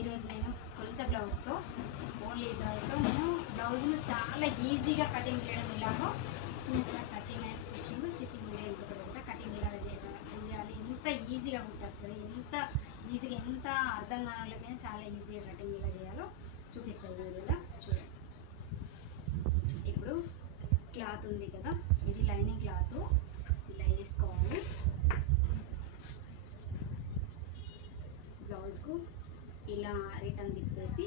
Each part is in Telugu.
ఈరోజు నేను కొలత బ్లౌజ్తో ఓన్లీ బ్లౌజ్తో నేను బ్లౌజ్ను చాలా ఈజీగా కటింగ్ చేయడం ఇలాగో చూపిస్తాను. కటింగ్ అండ్ స్టిచ్చింగ్ వీడియో ఇంకొకటి కూడా కటింగ్ ఇలా చేయాలి. ఎంత ఈజీగా కుట్టేస్తుంది, ఎంత ఈజీగా, ఎంత అర్థం కావాలకైనా చాలా ఈజీగా కటింగ్ ఇలా చేయాలో చూపిస్తాను వీడియోలో. చూడండి, ఇప్పుడు క్లాత్ ఉంది కదా, ఇది లైనింగ్ క్లాత్ ఇలా వేసుకోవాలి. బ్లౌజ్కు ఇలా రిటర్న్ తిప్పేసి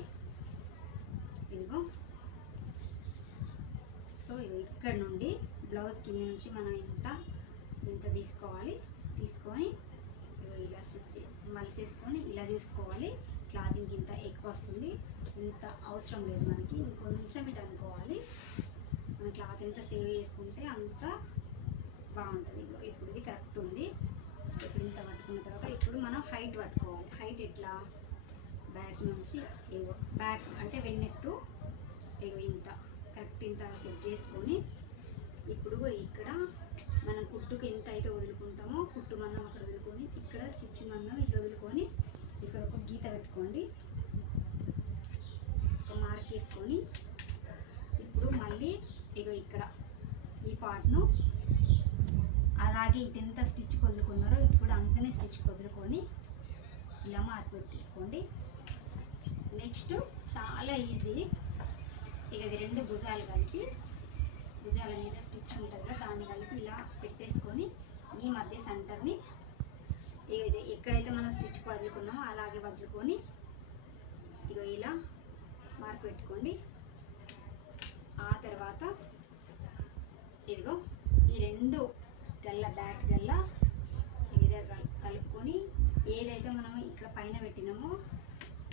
ఇదిగో. సో ఇక్కడ నుండి బ్లౌజ్ కింద నుంచి మనం ఇంత తీసుకోవాలి. తీసుకొని ఇలా స్టిచ్ మలిసేసుకొని ఇలా చూసుకోవాలి. క్లాతింగ్ ఇంత ఎక్కువ వస్తుంది, ఇంత అవసరం లేదు మనకి. ఇంకొంచెం ఇటు అనుకోవాలి. మన క్లాత్ ఎంత సేవ్ చేసుకుంటే అంత బాగుంటుంది. ఇప్పుడు ఇది కరెక్ట్ ఉంది. ఇప్పుడు ఇంత పట్టుకున్న తర్వాత ఇప్పుడు మనం హైట్ పట్టుకోవాలి. హైట్ ఎట్లా, బ్యాక్ నుంచి ఏవో బ్యాక్ అంటే వెన్నెత్తు ఏవో ఇంత కరెక్ట్ ఇంత సెట్ చేసుకొని ఇప్పుడు ఇక్కడ మనం కుట్టుకు ఎంత అయితే వదులుకుంటామో కుట్టు మందం అక్కడ వదులుకొని ఇక్కడ స్టిచ్ మందం ఇట్లా వదులుకొని ఇక్కడ ఒక గీత పెట్టుకోండి, ఒక మార్క్ వేసుకొని ఇప్పుడు మళ్ళీ ఇగో ఇక్కడ ఈ పార్ట్ను అలాగే ఇటు ఎంత స్టిచ్ వదులుకున్నారో ఇప్పుడు అంతనే స్టిచ్ వదులుకొని ఇలా మార్క్ పెట్టేసుకోండి. నెక్స్ట్ చాలా ఈజీ. ఇక ఇది రెండు భుజాలు కలిపి, భుజాల మీద స్టిచ్ ఉంటుంది కదా, దాన్ని కలిపి ఇలా పెట్టేసుకొని ఈ మధ్య సెంటర్ని ఎక్కడైతే మనం స్టిచ్ వదులుకున్నామో అలాగే వదులుకొని ఇగో ఇలా మార్క్ పెట్టుకోండి. ఆ తర్వాత ఇదిగో ఈ రెండు గల్ల బ్యాక్ గల్ల కలుపుకొని ఏదైతే మనం ఇక్కడ పైన పెట్టినామో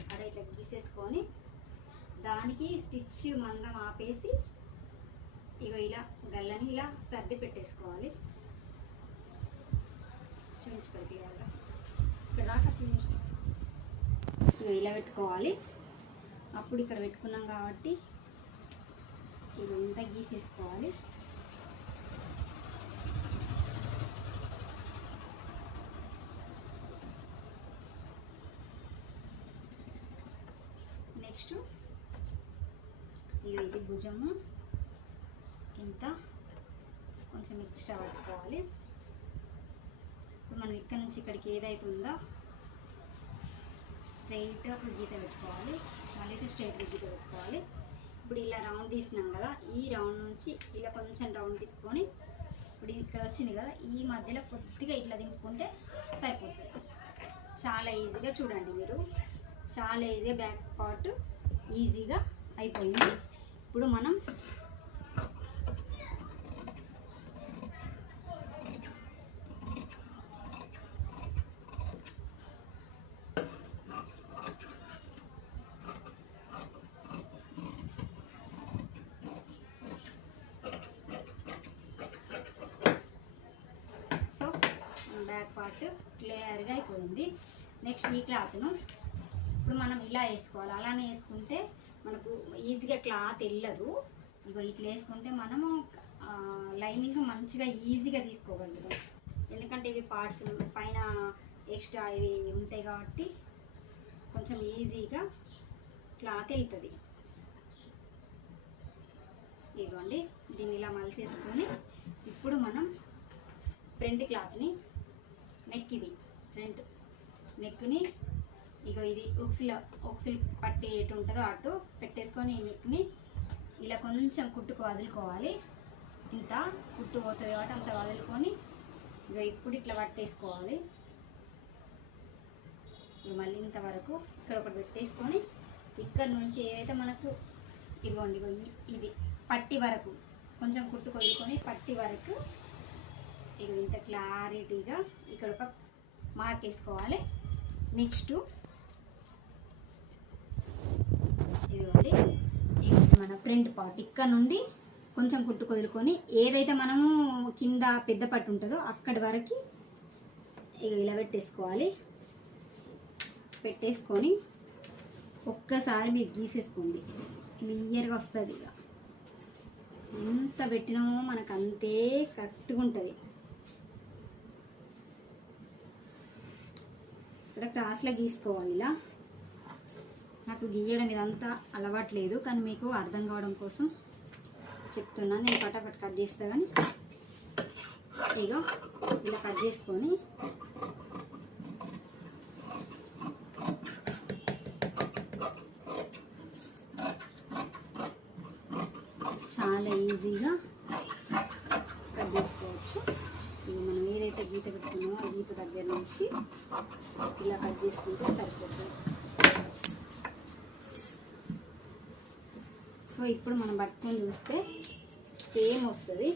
అక్కడ ఇట్లా గీసేసుకొని దానికి స్టిచ్ మందం ఆపేసి ఇగో ఇలా గల్లని ఇలా సర్ది పెట్టేసుకోవాలి. చూపించుకోవాలి ఇక్కడ దాకా చూపించు. ఇలా పెట్టుకోవాలి. అప్పుడు ఇక్కడ పెట్టుకున్నాం కాబట్టి ఇది ఇంత గీసేసుకోవాలి. నెక్స్ట్ ఇది భుజము ఇంత కొంచెం ఎక్స్ట్రా పట్టుకోవాలి. ఇప్పుడు మనం ఇక్కడ నుంచి ఇక్కడికి ఏదైతే ఉందో స్ట్రైట్గా ఒక గీత పెట్టుకోవాలి. మళ్ళీ స్ట్రైట్గా గీత పెట్టుకోవాలి. ఇప్పుడు ఇలా రౌండ్ తీసినాం కదా, ఈ రౌండ్ నుంచి ఇలా కొంచెం రౌండ్ తిప్పుకొని ఇప్పుడు ఇక్కడ వచ్చింది కదా, ఈ మధ్యలో కొద్దిగా ఇట్లా దింపుకుంటే సరిపోతుంది. చాలా ఈజీగా చూడండి మీరు, చాలా ఈజీగా బ్యాక్ పార్ట్ ఈజీగా అయిపోయింది. ఇప్పుడు మనం బ్యాక్ పార్ట్ క్లియర్గా అయిపోయింది. నెక్స్ట్ ఈ క్లాత్ను ఇప్పుడు మనం ఇలా వేసుకోవాలి. అలానే వేసుకుంటే మనకు ఈజీగా క్లాత్ వెళ్ళదు. ఇగో ఇట్లా వేసుకుంటే మనము లైనింగ్ మంచిగా ఈజీగా తీసుకోగలుగుతాం. ఎందుకంటే ఇవి పార్ట్స్ పైన ఎక్స్ట్రా ఇవి ఉంటాయి కాబట్టి కొంచెం ఈజీగా క్లాత్ వెళ్తుంది. ఇదిగోండి, దీన్ని ఇలా మలిసేసుకొని ఇప్పుడు మనం ఫ్రంట్ క్లాత్ని ఇది ఫ్రంట్ నెక్ని ఇగో ఇది ఉక్సులు పట్టి ఎటు ఉంటుందో అటు పెట్టేసుకొని ఈ నెక్ని ఇలా కొంచెం కుట్టుకు వదులుకోవాలి. ఇంత కుట్టు పోతుంది కాబట్టి అంత వదులుకొని ఇగో ఇప్పుడు ఇట్లా పట్టేసుకోవాలి. ఇక మళ్ళీ ఇంతవరకు ఇక్కడ ఒకటి పెట్టేసుకొని ఇక్కడ నుంచి ఏదైతే మనకు ఇదిగోండి ఇది పట్టి వరకు కొంచెం కుట్టు వదులుకొని పట్టి వరకు ఇది ఇంత క్లారిటీగా ఇక్కడ ఒక మార్క్ వేసుకోవాలి. నెక్స్ట్ ఇదిగోండి మన ఫ్రంట్ పార్ట్ ఇక్కడ నుండి కొంచెం కుట్టు వదులుకొని ఏదైతే మనము కింద పెద్ద పట్టు ఉంటుందో అక్కడి వరకు ఇలా పెట్టేసుకోవాలి. పెట్టేసుకొని ఒక్కసారి మీరు గీసేసుకోండి, క్లియర్గా వస్తుంది. ఇక ఎంత పెట్టినామో మనకు అంతే కరెక్ట్గా ఉంటుంది. ఇక్కడ క్రాస్లో గీసుకోవాలి. ఇలా నాకు గీయడం ఇదంతా అలవాట్లేదు, కానీ మీకు అర్థం కావడం కోసం చెప్తున్నాను. నేను పటాపట్ కట్ చేస్తా, కానీ ఇగో ఇలా కట్ చేసుకొని చాలా ఈజీగా కట్ చేసుకోవచ్చు. ఇక మనం ఏదైతే గీత పెట్టుకున్నామో ఆ గీత దగ్గర నుంచి ఇలా కట్ చేసుకుంటే సరిపోతుంది. సో ఇప్పుడు మనం పట్టుకొని చూస్తే సేమ్ వస్తుంది.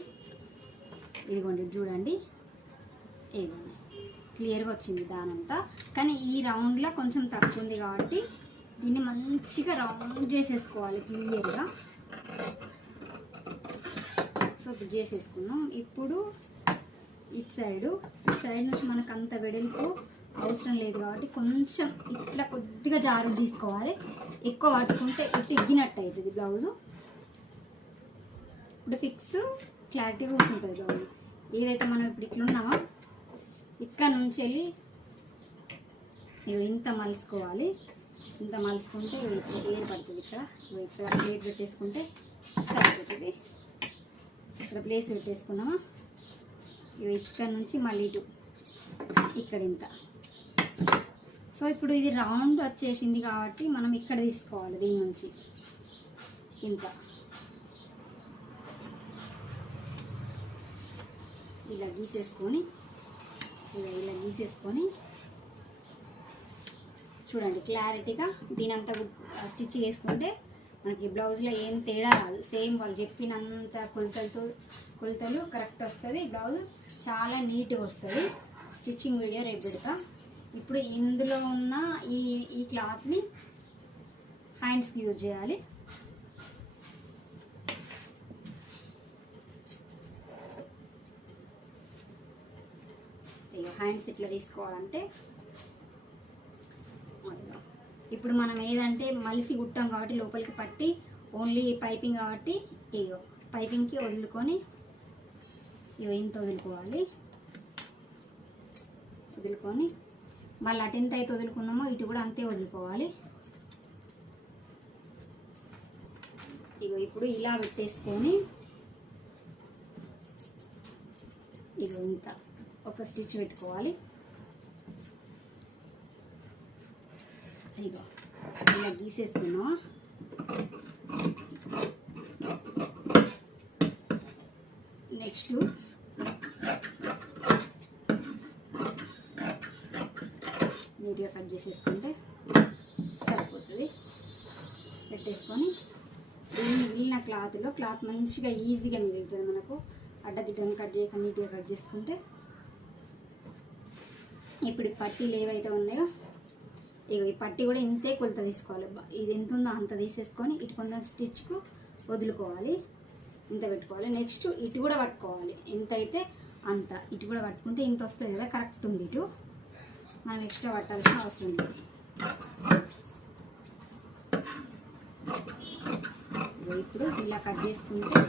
ఇదిగోండి చూడండి, ఇదిగోండి క్లియర్గా వచ్చింది దానంతా. కానీ ఈ రౌండ్లో కొంచెం తక్కువ ఉంది కాబట్టి దీన్ని మంచిగా రౌండ్ చేసేసుకోవాలి క్లియర్గా. సో ఇప్పుడు చేసేసుకున్నాం. ఇప్పుడు ఇటు సైడ్ నుంచి మనకు అంత వెడల్పు అవసరం లేదు కాబట్టి కొంచెం ఇట్లా కొద్దిగా జారు తీసుకోవాలి. ఎక్కువ పట్టుకుంటే ఇటు ఎగ్గినట్టు అవుతుంది బ్లౌజు. ఇప్పుడు ఫిక్స్ క్లారిటీగా ఉంటుంది బ్లౌజ్. ఏదైతే మనం ఇప్పుడు ఇట్లా ఉన్నామో ఇక్కడ నుంచి వెళ్ళి ఇంత మలుసుకోవాలి. ఇంత మలుసుకుంటే ఏర్ పడుతుంది. ఇక్కడ ప్లేట్ పెట్టేసుకుంటే సరిపోతుంది. ఇక్కడ ప్లేస్ పెట్టేసుకున్నామా, ఇక్కడ నుంచి మళ్ళీ ఇటు ఇక్కడ ఇంత. సో ఇప్పుడు ఇది రౌండ్ వచ్చేసింది కాబట్టి మనం ఇక్కడ తీసుకోవాలి. దీని నుంచి ఇంత ఇలా గీసేసుకొని ఇలా గీసేసుకొని చూడండి క్లారిటీగా దీనంతా స్టిచ్ చేసుకుంటే మనకి బ్లౌజ్లో ఏం తేడా రాదు. సేమ్ వాళ్ళు చెప్పినంత కొలతలు కరెక్ట్ వస్తుంది. బ్లౌజ్ చాలా నీట్గా వస్తుంది. స్టిచ్చింగ్ వీడియో రేపు పెడతా. ఇప్పుడు ఇందులో ఉన్న ఈ క్లాత్ని హ్యాండ్స్కి యూజ్ చేయాలి. హ్యాండ్స్ ఇట్లా తీసుకోవాలంటే ఇప్పుడు మనం ఏదంటే మలిసి కుట్టాం కాబట్టి లోపలికి పట్టి ఓన్లీ పైపింగ్ కాబట్టి ఇగో పైపింగ్కి వదులుకొని ఇగో ఇంత వదులుకోవాలి. వదులుకొని మళ్ళీ అటు ఎంత అయితే వదులుకున్నామో ఇటు కూడా అంతే వదులుకోవాలి. ఇగో ఇప్పుడు ఇలా పెట్టేసుకొని ఇగో ఇంత ఒక స్టిచ్ పెట్టుకోవాలి. ఇగో ఇలా గీసేసుకున్నాం. నెక్స్ట్ నీట్గా కట్ చేసేసుకుంటే సరిపోతుంది. పెట్టేసుకొని మిగిలిన క్లాత్ మంచిగా ఈజీగా మిగులుతుంది. మనకు అడ్డదిడ్డని కట్ చేయక నీట్గా కట్ చేసుకుంటే ఇప్పుడు పట్టీలు ఏవైతే ఉన్నాయో ఇక ఈ పట్టీ కూడా ఇంతే కొలత తీసుకోవాలి. ఇది ఎంత ఉందో అంత తీసేసుకొని ఇటు కొంచెం స్టిచ్కు వదులుకోవాలి. ఇంత పెట్టుకోవాలి. నెక్స్ట్ ఇటు కూడా పట్టుకోవాలి. ఎంత అయితే అంత ఇటు కూడా పట్టుకుంటే ఇంత వస్తుంది కదా, కరెక్ట్ ఉంది. ఇటు మనం ఎక్స్ట్రా పట్టాల్సిన అవసరం లేదు. ఇప్పుడు ఇలా కట్ చేసుకుంటే